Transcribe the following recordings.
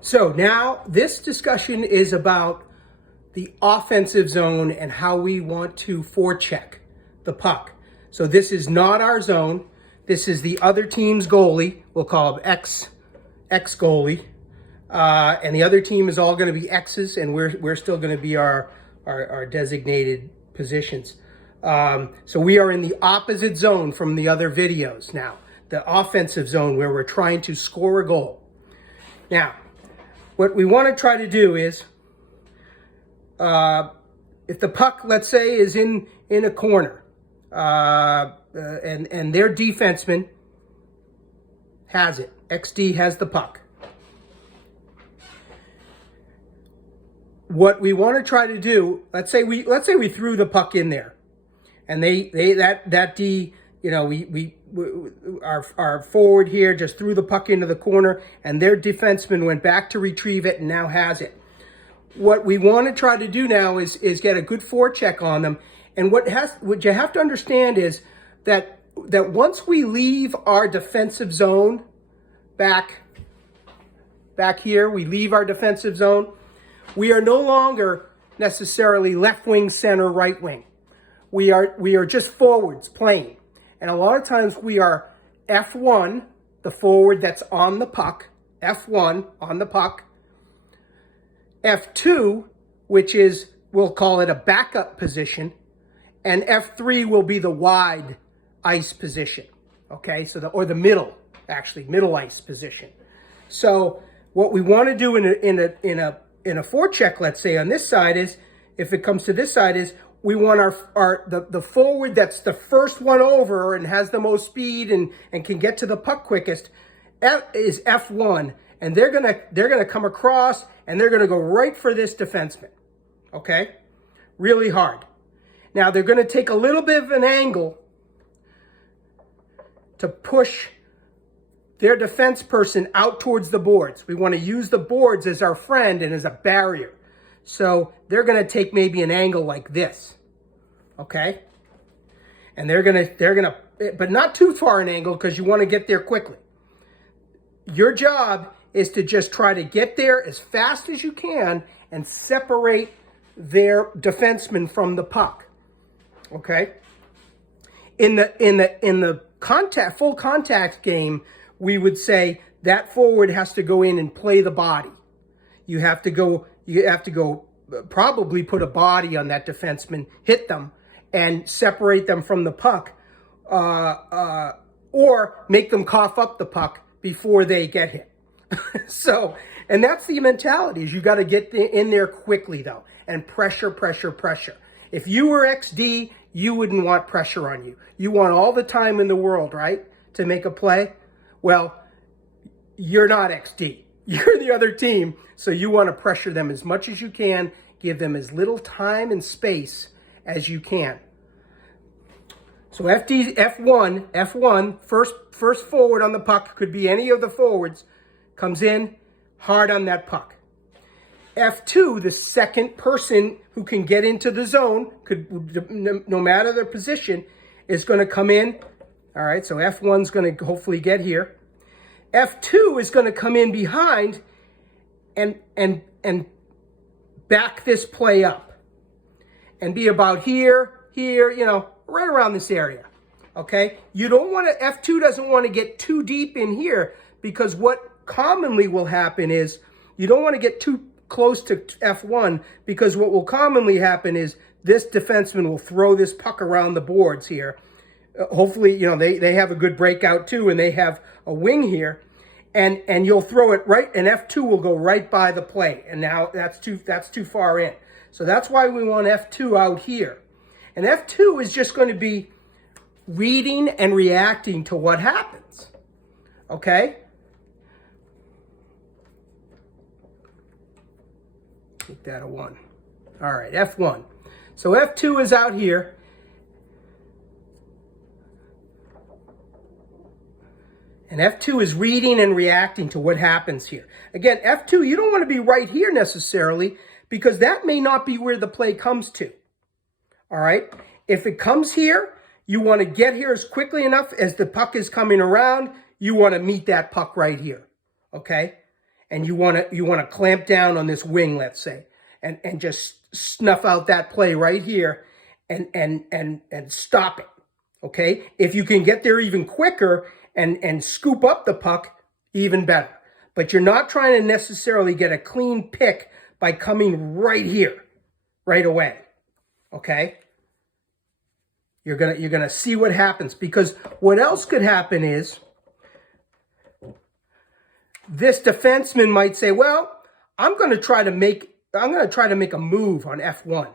So now this discussion is about the offensive zone and how we want to forecheck the puck. So this is not our zone. This is the other team's goalie. We'll call him X goalie. And the other team is all going to be X's, and we're still going to be our designated positions. So we are in the opposite zone from the other videos now, the offensive zone where we're trying to score a goal. Now, what we want to try to do is, if the puck, let's say, is in a corner, and their defenseman has it, XD has the puck. What we want to try to do, let's say we threw the puck in there, and that D, you know, our forward here just threw the puck into the corner, and their defenseman went back to retrieve it and now has it. What we want to try to do now is get a good forecheck on them. And what you have to understand is that once we leave our defensive zone back here, we leave our defensive zone, we are no longer necessarily left wing, center, right wing. We are just forwards playing. And a lot of times we are F1, the forward that's on the puck, F1 on the puck. F2, which is, we'll call it a backup position, and F3 will be the wide ice position, okay? So or the middle ice position. So what we want to do in a forecheck, let's say on this side is, if it comes to this side, is we want the forward that's the first one over and has the most speed and can get to the puck quickest is F1, and they're gonna come across and they're gonna go right for this defenseman, okay? Really hard. Now they're gonna take a little bit of an angle to push their defense person out towards the boards. We want to use the boards as our friend and as a barrier. So they're going to take maybe an angle like this, okay? And they're gonna, but not too far an angle because you want to get there quickly. Your job is to just try to get there as fast as you can and separate their defenseman from the puck, okay? In the full contact game, we would say that forward has to go in and play the body. You have to go probably put a body on that defenseman, hit them, and separate them from the puck, or make them cough up the puck before they get hit. So, and that's the mentality, is you got to get in there quickly, though, and pressure. If you were XD, you wouldn't want pressure on you. You want all the time in the world, right, to make a play? Well, you're not XD. You're the other team, so you want to pressure them as much as you can, give them as little time and space as you can. So F1, first forward on the puck, could be any of the forwards, comes in hard on that puck. F2, the second person who can get into the zone, no matter their position, is going to come in. All right, so F1's going to hopefully get here. F2 is going to come in behind and back this play up and be about here, you know, right around this area, okay? You don't want to, F2 doesn't want to get too deep in here, because what commonly will happen is you don't want to get too close to F1, because what will commonly happen is this defenseman will throw this puck around the boards here. Hopefully, you know, they have a good breakout too, and they have a wing here, and you'll throw it right, and F2 will go right by the plate, and now that's too far in. So that's why we want F2 out here. And F2 is just going to be reading and reacting to what happens, okay? Make that a 1. All right, F1. So F2 is out here. And F2 is reading and reacting to what happens here. Again, F2, you don't want to be right here necessarily, because that may not be where the play comes to. All right? If it comes here, you want to get here as quickly enough as the puck is coming around. You want to meet that puck right here. Okay? and you want to clamp down on this wing, let's say, and just snuff out that play right here and stop it. Okay? If you can get there even quicker and scoop up the puck, even better. But you're not trying to necessarily get a clean pick by coming right here, right away. Okay? You're gonna see what happens, because what else could happen is this defenseman might say, well, I'm gonna try to make a move on F1.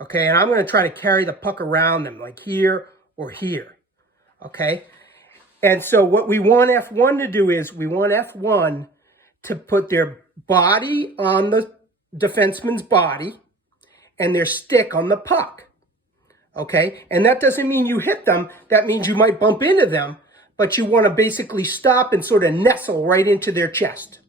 Okay, and I'm gonna try to carry the puck around them, like here or here. Okay? And so what we want F1 to do is we want F1 to put their body on the defenseman's body and their stick on the puck. Okay? And that doesn't mean you hit them. That means you might bump into them, but you want to basically stop and sort of nestle right into their chest.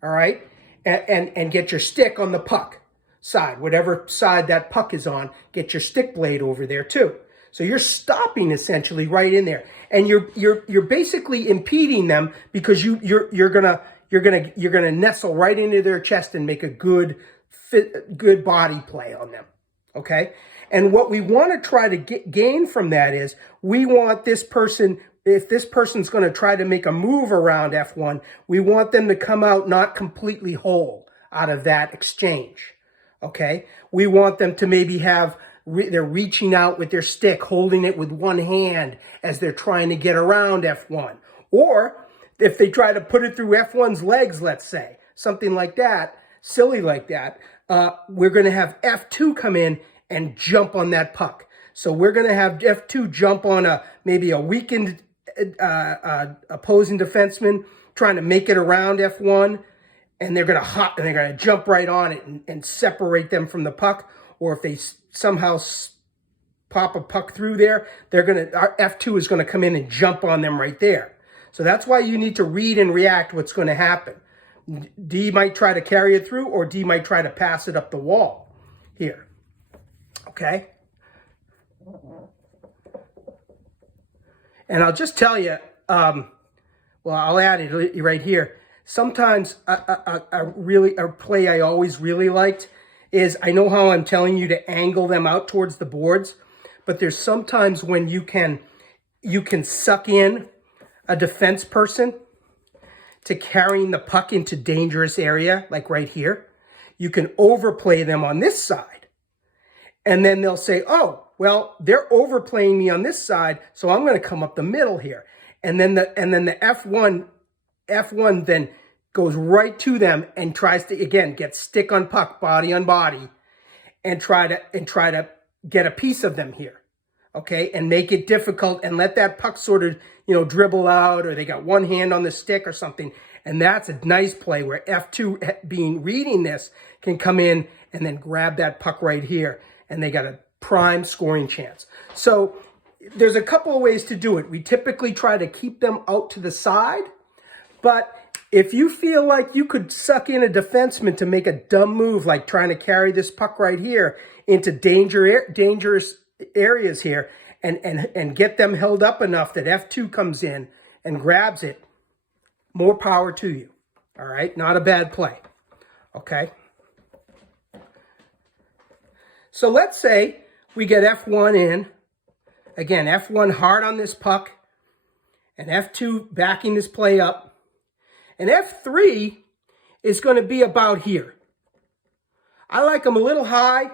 All right? And get your stick on the puck side. Whatever side that puck is on, get your stick blade over there too. So you're stopping essentially right in there, and you're basically impeding them, because you're gonna nestle right into their chest and make a good body play on them. Okay, and what we want to try to gain from that is we want this person. If this person's going to try to make a move around F1, we want them to come out not completely whole out of that exchange. Okay, we want them to maybe have. They're reaching out with their stick, holding it with one hand as they're trying to get around F1. Or if they try to put it through F1's legs, let's say, something like that, silly like that, we're going to have F2 come in and jump on that puck. So we're going to have F2 jump on maybe a weakened opposing defenseman trying to make it around F1, and they're going to hop and they're going to jump right on it and separate them from the puck. Or if they somehow pop a puck through there, our F2 is going to come in and jump on them right there. So that's why you need to read and react what's going to happen. D might try to carry it through, or D might try to pass it up the wall here. Okay? And I'll just tell you, I'll add it right here. Sometimes a play I always really liked is, I know how I'm telling you to angle them out towards the boards, but there's sometimes when you can suck in a defense person to carrying the puck into dangerous area, like right here. You can overplay them on this side. And then they'll say, oh, well, they're overplaying me on this side, so I'm going to come up the middle here. And then the F1 then goes right to them and tries to, again, get stick on puck, body on body, and try to get a piece of them here, okay, and make it difficult and let that puck sort of, dribble out, or they got one hand on the stick or something. And that's a nice play where F2, reading this, can come in and then grab that puck right here, and they got a prime scoring chance. So there's a couple of ways to do it. We typically try to keep them out to the side, but if you feel like you could suck in a defenseman to make a dumb move, like trying to carry this puck right here into dangerous areas here, and get them held up enough that F2 comes in and grabs it, more power to you. All right? Not a bad play. Okay? So let's say we get F1 in. Again, F1 hard on this puck, and F2 backing this play up. And F3 is going to be about here. I like them a little high.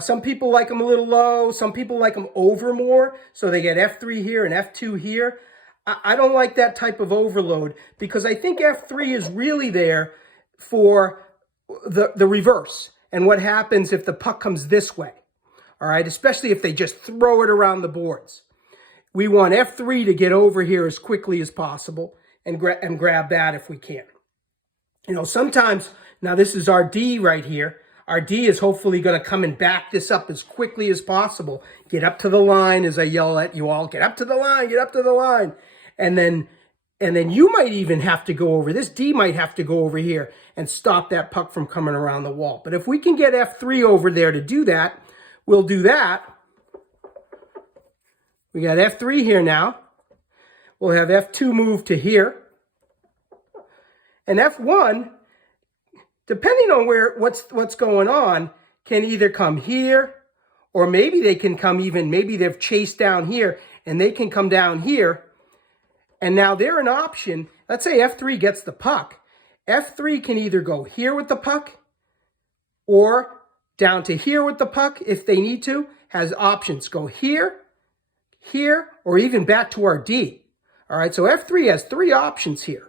Some people like them a little low. Some people like them over more. So they get F3 here and F2 here. I don't like that type of overload, because I think F3 is really there for the reverse. And what happens if the puck comes this way. All right, especially if they just throw it around the boards. We want F3 to get over here as quickly as possible and grab that if we can. Sometimes, now this is our D right here. Our D is hopefully going to come and back this up as quickly as possible. Get up to the line, as I yell at you all. Get up to the line, get up to the line. And then you might even have to go over. This D might have to go over here and stop that puck from coming around the wall. But if we can get F3 over there to do that, we'll do that. We got F3 here now. We'll have F2 move to here. And F1, depending on what's going on, can either come here, or maybe they can come maybe they've chased down here and they can come down here. And now they're an option. Let's say F3 gets the puck. F3 can either go here with the puck or down to here with the puck if they need to. Has options. Go here, here, or even back to our D. All right, so F3 has 3 options here.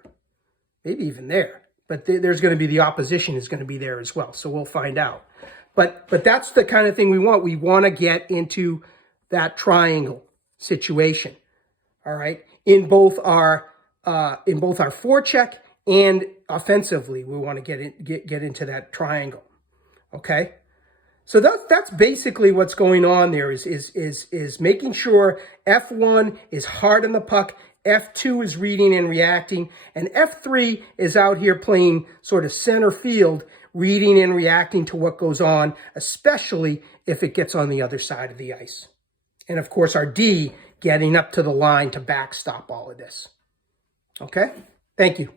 Maybe even there. But there's going to be the opposition is going to be there as well. So we'll find out. But that's the kind of thing we want. We want to get into that triangle situation. All right, in both our forecheck and offensively, we want to get into that triangle. Okay, so that's basically what's going on there. Is making sure F1 is hard on the puck, F2 is reading and reacting, and F3 is out here playing sort of center field, reading and reacting to what goes on, especially if it gets on the other side of the ice. And of course, our D getting up to the line to backstop all of this. Okay? Thank you.